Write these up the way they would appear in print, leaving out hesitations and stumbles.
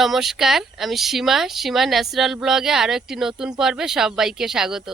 নমস্কার, আমি সীমা ন্যাচারাল ব্লগে আরও একটি নতুন পর্বে সবাইকে স্বাগত।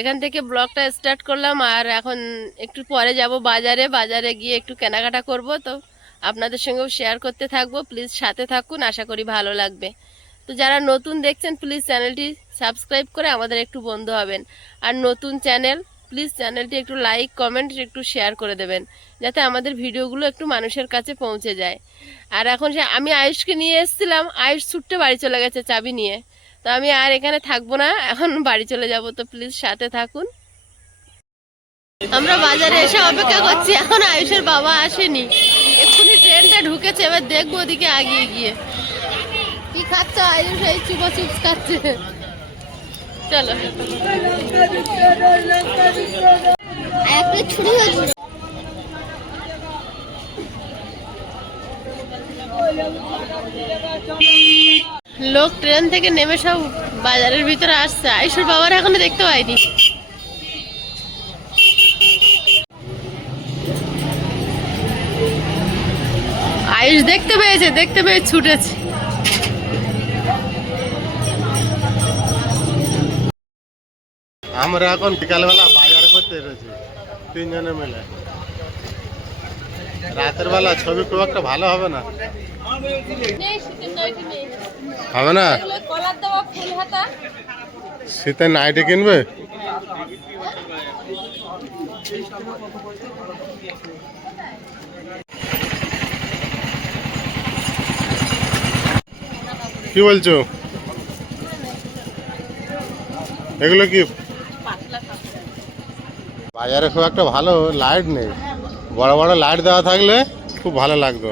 এখান থেকে ব্লগটা স্টার্ট করলাম, আর এখন একটু পরে যাব বাজারে গিয়ে একটু কেনাকাটা করব। তো আপনাদের সঙ্গেও শেয়ার করতে থাকবো, প্লিজ সাথে থাকুন, আশা করি ভালো লাগবে। তো যারা নতুন দেখছেন প্লিজ চ্যানেলটি সাবস্ক্রাইব করে আমাদের একটু বন্ধু হবেন। আর নতুন চ্যানেল, প্লিজ চ্যানেলটি একটু লাইক কমেন্ট একটু শেয়ার করে দেবেন, যাতে আমাদের ভিডিওগুলো একটু মানুষের কাছে পৌঁছে যায়। আর এখন আমি আয়ুষকে নিয়ে এসেছিলাম, আয়ুষ ছুট্টে বাড়ি চলে গেছে চাবি নিয়ে। তো আমি আর এখানে থাকবো না, এখন বাড়ি চলে যাব। তো প্লিজ সাথে থাকুন। আমরা বাজারে এসে অপেক্ষা করছি, এখন আয়ুষের বাবা আসেনি। এক্ষুনি ট্রেনটা ঢুকেছে, এবার দেখবো ওদিকে আগিয়ে গিয়ে কি খাচ্ছে। আয়ুষ এই চুপা চিপস খাচ্ছে। চলো একটা ছুরি হয়েছে। লোক ট্রেন থেকে নেমে সব বাজারের ভিতরে আসছে। আয়ুষের বাবার এখনো দেখতে পাইনি। আয়ুষ দেখতে পেয়ে ছুটেছে। আমরা এখন বিকালবেলা বাজার করতে এসেছি তিনজনে মিলে। রাতের বেলা ছবি খুব একটা ভালো হবে না, হবে না। শীতের নাইটি কিনবে? কি বলছো? এগুলো কি? বাজারে খুব একটা ভালো লাইট নেই, বড় বড় লাইট দেওয়া থাকলে খুব ভালো লাগতো।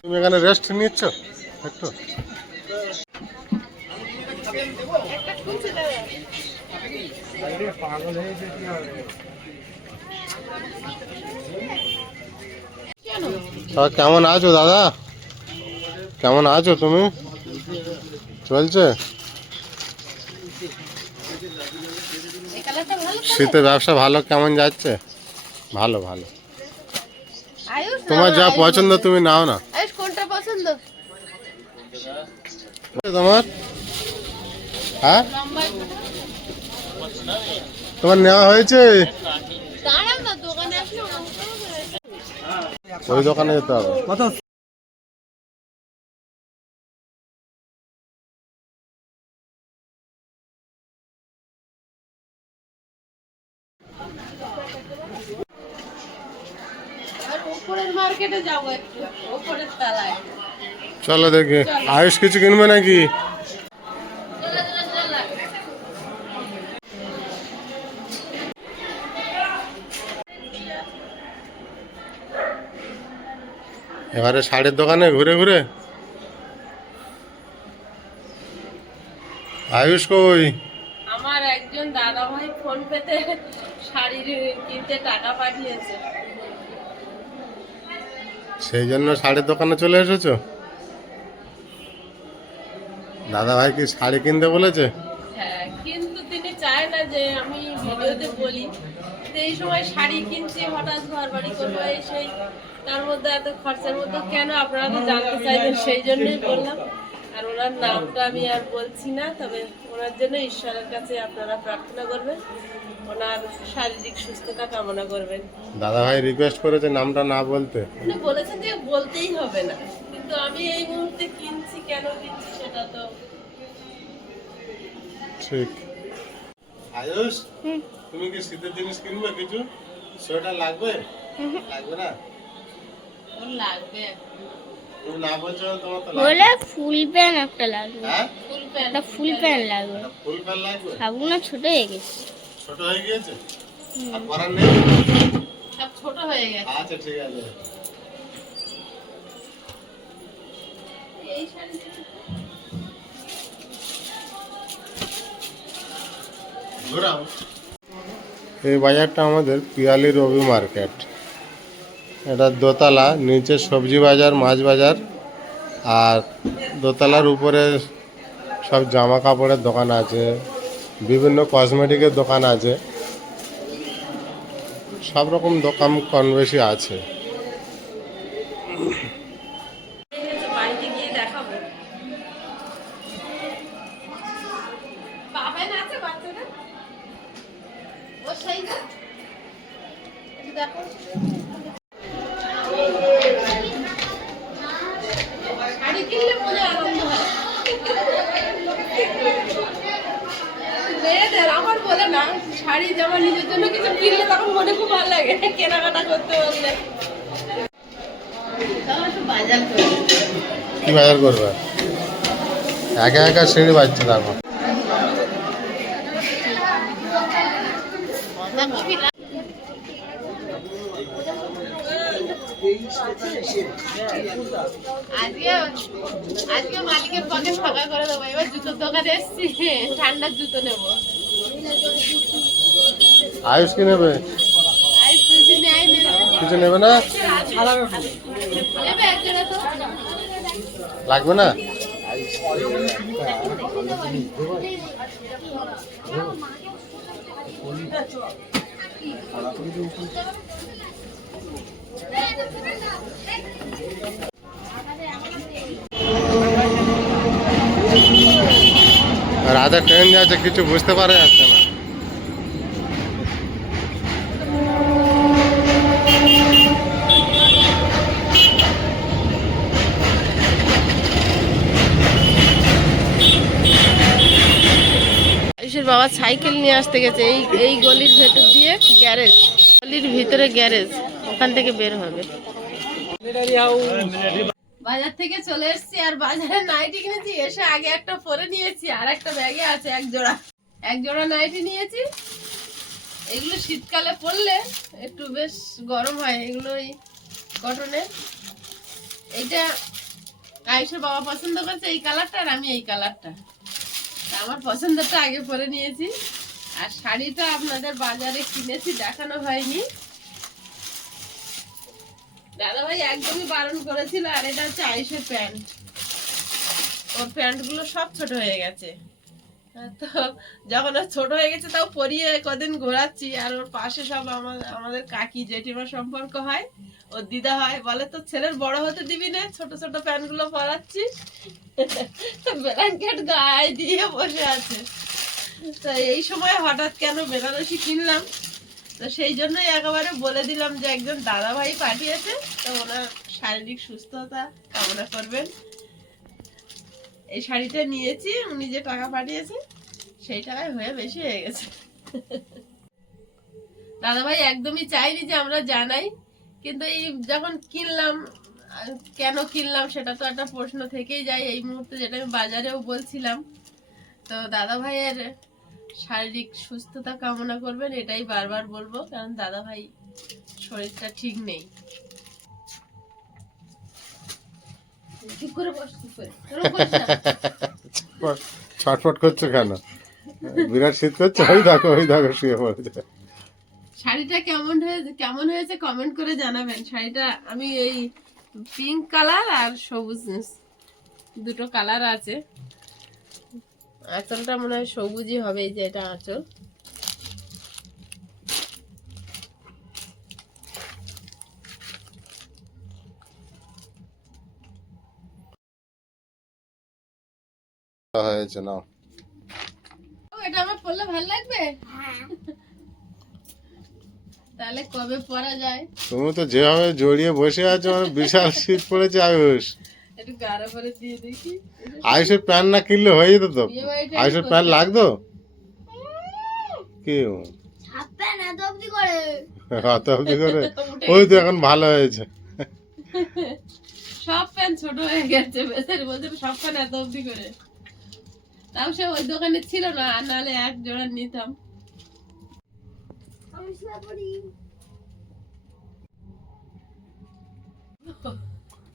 তুমি এখানে রেস্ট নিচ্ছ একটু? কেমন আছো দাদা? কেমন আছো তুমি? চলছে? শীতের ব্যবসা ভালো? কেমন যাচ্ছে? ভালো ভালো। তোমার যা পছন্দ তুমি নাও না। কোনটা পছন্দ তোমার? হ্যাঁ, তোমার নেওয়া হয়েছে? ওই দোকানে যেতে হবে। চলো দেখি আয়ুষ কিছু কিনবে নাকি? এবারে শাড়ির দোকানে ঘুরে ঘুরে। আয়ুষ কই? আমার একজন দাদা ভাই ফোন পেতে শাড়ি কিনতে টাকা পাঠিয়েছে, সেই জন্য শাড়ির দোকানে চলে এসেছো? দাদা ভাই কি শাড়ি কিনতে বলেছে? হ্যাঁ, কিন্তু তিনি চায় না যে আমি ভিডিওতে বলি। এই সময় শাড়ি কিনছি, হঠাৎ ঘর বাড়ি করবো, এই সেই, তার মধ্যে এত খরচার মধ্যে কেন আপনারা তো জানতে চাইবেন, সেই জন্যই বললাম। আর ওনার নামটা আমি আর বলছি না, তবে ওনার জন্য ঈশ্বরের কাছে আপনারা প্রার্থনা করবেন, ওনার শারীরিক সুস্থতা কামনা করবেন। দাদা ভাই রিকোয়েস্ট করেছে নামটা না বলতে। উনি বলেছেন যে বলতেই হবে না, কিন্তু আমি এই মুহূর্তে কিনছি, কেন কিনছি সেটা তো ঠিক। আয়ুষ, তুমি কি শীতের জিনিস কিনবে কিছু? সোয়েটার লাগবে? লাগবে না? লাগবে। তুমি না বলছো তোমার তো বলে ফুল প্যান্ট একটা লাগবে। হ্যাঁ, ফুল প্যান্ট, একটা ফুল প্যান্ট লাগবে। ফুল প্যান্ট লাগবে? সাবুনা ছোট হয়ে গেছে। ছোট হয়ে গিয়েছে আর পরার নেই? সব ছোট হয়ে গেছে। আচ্ছা ঠিক আছে। এই শাড়ি ঘোরাও। এই বাজারটা আমাদের পিয়ালি রবি মার্কেট। এটা দোতলা, নিচে সবজি বাজার, মাছ বাজার, আর দোতলার উপরে সব জামা কাপড়ের দোকান আছে, বিভিন্ন কসমেটিকের দোকান আছে, সব রকম দোকান কম বেশি আছে। বাড়িতে গিয়ে দেখাবো। বাবাই না আছে বাচ্চাটা ও সেই না দেখো শাড়ি কিনলে মনে আনন্দ হয়। মেয়েদের আমার বলে না, শাড়ি যেমন নিজের জন্য কিছু কিনলে তখন মনে খুব ভালো লাগে কেনাকাটা করতে বললে। বাজার কি বাজার করবে? একা একা সিঁড়ি বাজছে দেখো। আজকে আজকে মালিকের পকেট ফাঁকা করে দেবো। এবার জুতোর দোকানে এসছি, ঠান্ডার জুতো নেবো। আয়ুষ কি নেবে? কিছু নেবে না? লাগবে না? রাতে ট্রেন যাচ্ছে, কিছু বুঝতে পারা যাচ্ছে না। আয়ুষের বাবা সাইকেল নিয়ে আসতে গেছে এই এই গলির ভেতর দিয়ে গ্যারেজ, গলির ভিতরে গ্যারেজ, ওখান থেকে বের হবে। বাজার থেকে চলে এসেছি আর বাজারে নাইটি কিনেছি। এসে আগে একটা পরে নিয়েছি আর একটা ব্যাগে আছে এক জোড়া নাইটি নিয়েছি। এগুলো শীতকালে পরলে একটু বেশ গরম হয়, এগুলো এই কটনের। এইটা আয়ুষের বাবা পছন্দ করছে এই কালারটা আর আমি এই কালারটা, আমার পছন্দটা আগে পরে নিয়েছি। আর শাড়িটা আপনাদের বাজারে কিনেছি, দেখানো হয়নি। দাদাভাই একদমই বারণ করেছিল। আর এটা হচ্ছে আয়ুষের প্যান্ট, ওর প্যান্ট গুলো সব ছোট হয়ে গেছে। তো যখন ওর ছোট হয়ে গেছে তাও পরিয়ে কদিন ঘোরাচ্ছি। আর ওর পাশে সব আমাদের কাকি জেঠিমার সম্পর্ক হয়, ওর দিদা হয়, বলে তো ছেলের বড় হতে দিবি না, ছোট ছোট প্যান্ট গুলো পরাচ্ছিস। ব্ল্যাঙ্কেট গায়ে দিয়ে বসে আছে। তো এই সময় হঠাৎ কেন বেনারসি কিনলাম, তো সেই জন্যই একেবারে বলে দিলাম যে একজন দাদা ভাই পাঠিয়েছে, তো ওনার শারীরিক সুস্থতা কামনা করবেন। এই শাড়িটা নিয়েছি, উনি যে টাকা পাঠিয়েছে সেই টাকায় হয়ে বেশি হয়ে গেছে। দাদা ভাই একদমই চাইনি যে আমরা জানাই, কিন্তু এই যখন কিনলাম, কেন কিনলাম সেটা তো একটা প্রশ্ন থেকেই যায় এই মুহূর্তে, যেটা আমি বাজারেও বলছিলাম। তো দাদা ভাইয়ের শারীরিক সুস্থতা কামনা করবেন, এটাই বারবার বলবো, কারণ দাদা ভাই শরীরটা ঠিক নেই। ছটফট করছো কেন? বিরাট শীত করছে, ওই দেখো শুয়ে পড়েছে। শাড়িটা কেমন হয়েছে কমেন্ট করে জানাবেন। শাড়িটা আমি এই পিঙ্ক কালার আর সবুজ দুটো কালার আছে। আঁচলটা মনে হয় সবুজই হবে, এই যে এটা আঁচল। হয়েছে না, এটা আমার পরলে ভালো লাগবে। তাহলে কবে পরা যায়? তুমি তো যেভাবে জড়িয়ে বসে আছো, মানে বিশাল শীত পড়েছে। আয়ুষ, একটু গাঢ় করে দিয়ে দেখি। আয়ুষের প্যান্ট না কিনলে হয়ে যেত তো। আয়ুষের প্যান্ট লাগতো কি? অত অব্দি করে? ওই তো এখন ভালো হয়েছে। সব প্যান্ট ছোট হয়ে গেছে, বেচারি বলছে সব প্যান্ট এত অব্দি করে। তাও সে ওই দোকানে ছিল না, আর নাহলে এক জোড়া নিতাম।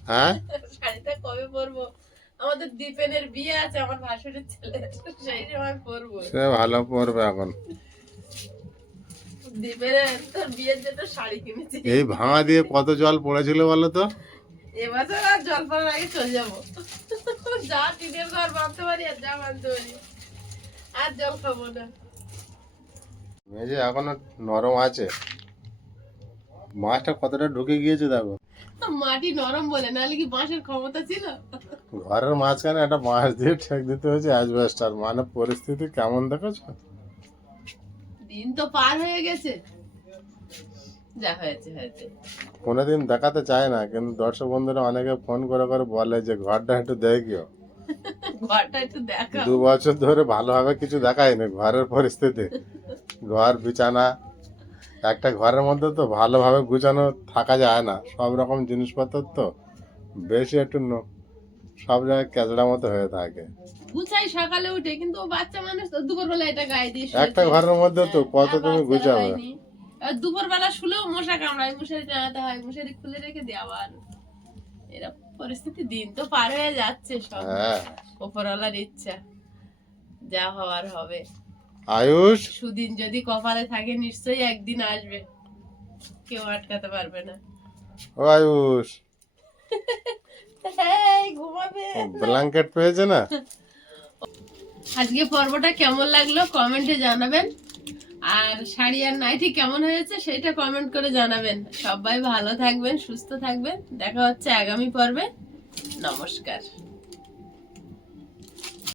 হ্যাঁ, শাড়িটা কবে পরবো? আমাদের দীপেনের বিয়ে আছে, আমার ভাসুরের ছেলে, সেই সময় পরবো। সে ভালো পরবে এখন। দীপেনের তোর বিয়ের জন্য শাড়ি কিনেছি। এই ভাঙা দিয়ে কত জল পড়েছিল বলো তো? এবছর আর জল পড়ার আগে চলে যাবো। যা টিনের ঘর বাঁধতে পারি আর যা বাঁধতে পারি, আর জল খাবো না। মেঝে এখনো নরম আছে। মাছটা কতটা ঢুকে গিয়েছে দেখো। মাটি নরম বলে, নাহলে কি বাঁশের ক্ষমতা ছিল? ঘরের মাঝখানে একটা বাঁশ দিয়ে ঠেক দিতে হয়েছে অ্যাজবেস্টার, মানে পরিস্থিতি কেমন দেখেছো? দিন তো পার হয়ে গেছে, যা হয়েছে হয়েছে। কোনোদিন দেখাতে চায় না, কিন্তু দর্শক বন্ধুরা অনেকে ফোন করে করে বলে যে ঘরটা একটু দেখিও। ঘরটা একটু দেখা। 2 বছর ধরে ভালোভাবে কিছু দেখায়নি ঘরের পরিস্থিতি, ঘর বিছানা, একটা ঘরের মধ্যে তো ভালোভাবে গুছানো থাকা যায় না, সব রকম জিনিসপত্র তো বেশি একটু সব জায়গায় ক্যাচড়া মতো হয়ে থাকে। গুছাই সকালে উঠে, কিন্তু ও বাচ্চা মানুষ তো দুপুরবেলা এটা গায়ে দিয়ে শুয়েছে। একটা ঘরের মধ্যে তো কত আর তুমি বাচ্চারা গুছাবে? হয়নি। আর দুপুরবেলা শুলেও মশা কামড়ায়, মশারি টানাতে হয়, মশারি খুলে রেখে দিয়ে আবার এরকম পরিস্থিতি। দিন তো পার হয়ে যাচ্ছে, সব হ্যাঁ, উপরওয়ালার ইচ্ছা, যা হওয়ার হবে। আয়ুষ, সুদিন যদি কপালে থাকে নিশ্চয়ই একদিন আসবে, কেউ আটকাতে পারবে না। ও আয়ুষ, এই ঘুমাবে। ব্ল্যাঙ্কেট পেয়েছে না? আজকে পর্বটা কেমন লাগলো কমেন্টে জানাবেন, আর শাড়ি আর নাইটি কেমন হয়েছে সেটা কমেন্ট করে জানাবেন। সবাই ভালো থাকবেন, সুস্থ থাকবেন, দেখা হচ্ছে আগামী পর্বে। নমস্কার।